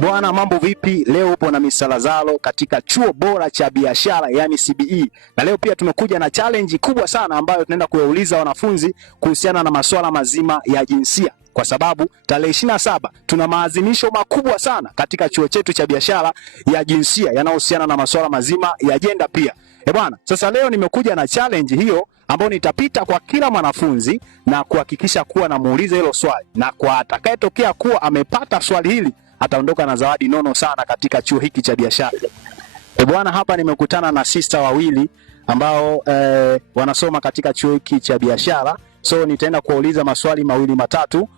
Bwana, mambo vipi? Leo upo na Mr. Lazaro katika chuo bora cha biashara yani CBE. Na leo pia tumekuja na challenge kubwa sana ambayo tunaenda kuwauliza wanafunzi kuhusiana na masuala mazima ya jinsia. Kwa sababu tarehe 27 tuna maadhimisho makubwa sana katika chuo chetu cha biashara ya jinsia yanayohusiana na masuala mazima ya gender pia. Bwana, sasa leo nimekuja na challenge hiyo ambayo nitapita kwa kila mwanafunzi na kuhakikisha kuwa namuuliza hilo swali, na kwa atakayetokea kuwa amepata swali hili ataondoka na zawadi nono sana katika chuo hiki cha biashara. Bwana, hapa nimekutana na sister wawili ambao wanasoma katika chuo hiki cha biashara. So nitaenda kuwauliza maswali mawili matatu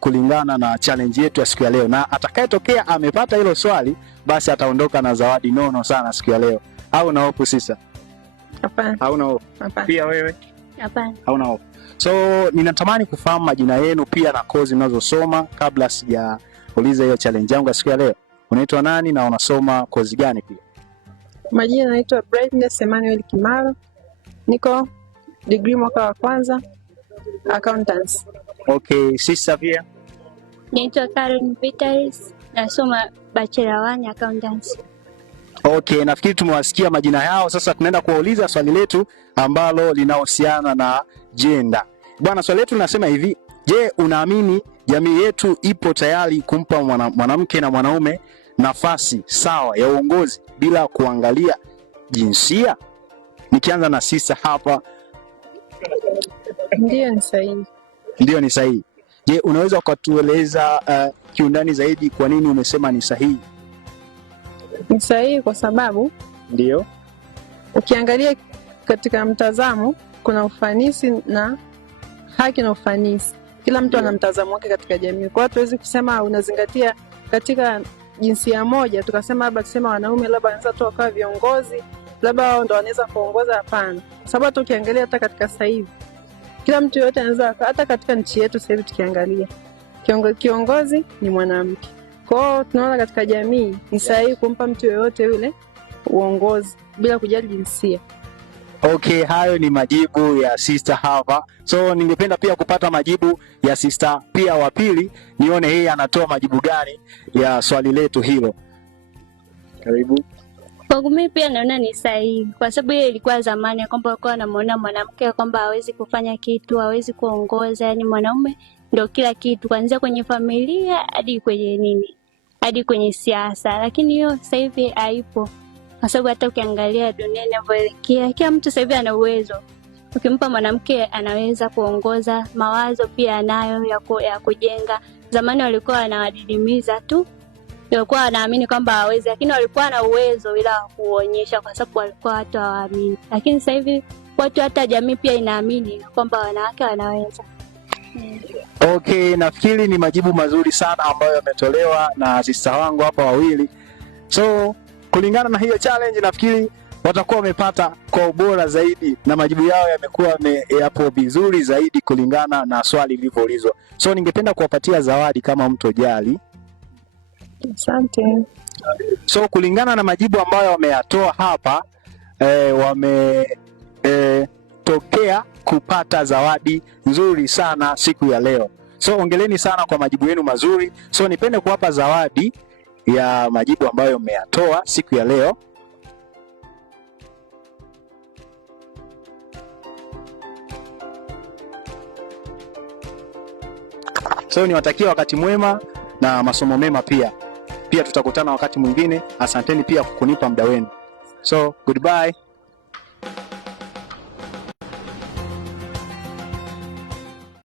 kulingana na challenge yetu ya siku ya leo, na atakayetokea amepata hilo swali basi ataondoka na zawadi nono sana siku ya leo. Au na hofu sister? Hapana. Hauna hofu? Hapana. Pia wewe? Hapana. Hauna hofu. So ninatamani kufahamu majina yenu pia na kozi mnazosoma kabla sijauliza hiyo challenge yangu ya siku ya leo. Unaitwa nani na unasoma kozi gani pia? Majina naitwa Brightness Emmanuel Kimaro. Niko degree mwaka wa kwanza accountants. Okay, sister pia? Naitwa Karen Vitalis, nasoma bachelor 1 accountants. Okay, nafikiri tumewasikia majina yao. Sasa tunaenda kuwauliza swali letu ambalo linahusiana na gender. Bwana, swali letu linasema hivi: je, unaamini jamii yetu ipo tayari kumpa mwanamke na mwanaume nafasi sawa ya uongozi bila kuangalia jinsia? Nikianza na sister hapa. Ndio, ni sahihi. Ndio, ni sahihi. Je, unaweza ukatueleza kiundani zaidi kwa nini umesema ni sahihi? Ni sahihi kwa sababu ndio ukiangalia katika mtazamo kuna ufanisi na haki na ufanisi. Kila mtu ana mtazamo wake katika jamii. Kwa hiyo tuwezi kusema unazingatia katika jinsia moja tukasema labda tuseme wanaume labda wanaweza tu wakawa viongozi, labda wao ndo wanaweza kuongoza. Hapana. Kwa sababu hata ukiangalia hata katika sasa hivi kila mtu yote anaweza, hata katika nchi yetu sasa hivi tukiangalia kiongozi ni mwanamke. Kwa hiyo tunaona katika jamii ni sahihi kumpa mtu yoyote yule uongozi bila kujali jinsia. Okay, hayo ni majibu ya sister hapa. So ningependa pia kupata majibu ya sister pia wa pili, nione yeye anatoa majibu gani ya swali letu hilo. Karibu. Kwa mimi pia naona ni sahihi kwa sababu hiyo ilikuwa zamani kwamba walikuwa wanamuona mwanamke kwamba hawezi kufanya kitu, hawezi kuongoza, yani mwanaume ndio kila kitu, kuanzia kwenye familia hadi kwenye siasa. Lakini hiyo sasa hivi haipo. Kwa sababu hata ukiangalia dunia inavyoelekea, kila mtu sasa hivi ana uwezo. Ukimpa mwanamke anaweza kuongoza, mawazo pia anayo ya kujenga. Zamani walikuwa wanawadidimiza tu, walikuwa wanaamini kwamba hawezi, lakini walikuwa na uwezo bila kuonyesha kwa sababu walikuwa watu hawaamini. Lakini sasa hivi watu, hata jamii pia inaamini kwamba wanawake wanaweza. Okay, nafikiri ni majibu mazuri sana ambayo yametolewa na sister wangu hapa wawili. So kulingana na hiyo challenge nafikiri watakuwa wamepata kwa ubora zaidi na majibu yao yamekuwa yapo vizuri zaidi kulingana na swali lilivyoulizwa. So ningependa kuwapatia zawadi kama mtojali. Asante. So kulingana na majibu ambayo wameyatoa hapa tokea kupata zawadi nzuri sana siku ya leo. So ongeleni sana kwa majibu yenu mazuri. So nipende kuwapa zawadi ya majibu ambayo mmeyatoa siku ya leo. So niwatakia wakati mwema na masomo mema pia. Pia tutakutana wakati mwingine. Asanteni pia kunipa muda wenu. So goodbye.